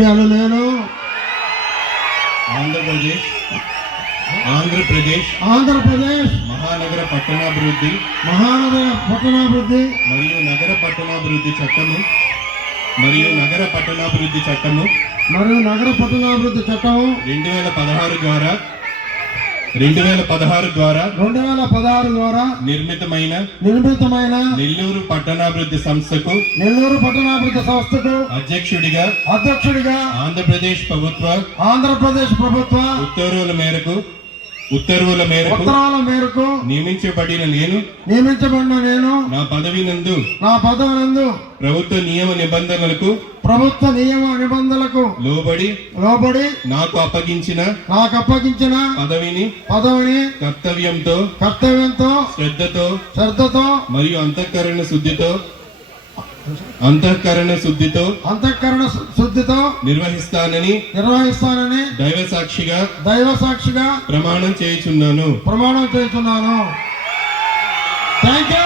నేను ఆంధ్రప్రదేశ్ మహానగర పట్టణాభివృద్ధి మరియు నగర పట్టణాభివృద్ధి చట్టము 2016 ద్వారా నిర్మితమైన నెల్లూరు పట్టణాభివృద్ధి సంస్థకు అధ్యక్షుడిగా ఆంధ్రప్రదేశ్ ప్రభుత్వ ఉత్తర్వుల మేరకు నియమించబడిన నేను నా పదవి నందు ప్రభుత్వ నియమ నిబంధనలకు లోబడి నాకు అప్పగించిన పదవిని కర్తవ్యంతో శ్రద్ధతో మరియు అంతఃకరణ శుద్ధితో నిర్వహిస్తానని దైవ సాక్షిగా ప్రమాణం చేయుచున్నాను. Thank you.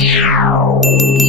Yeah.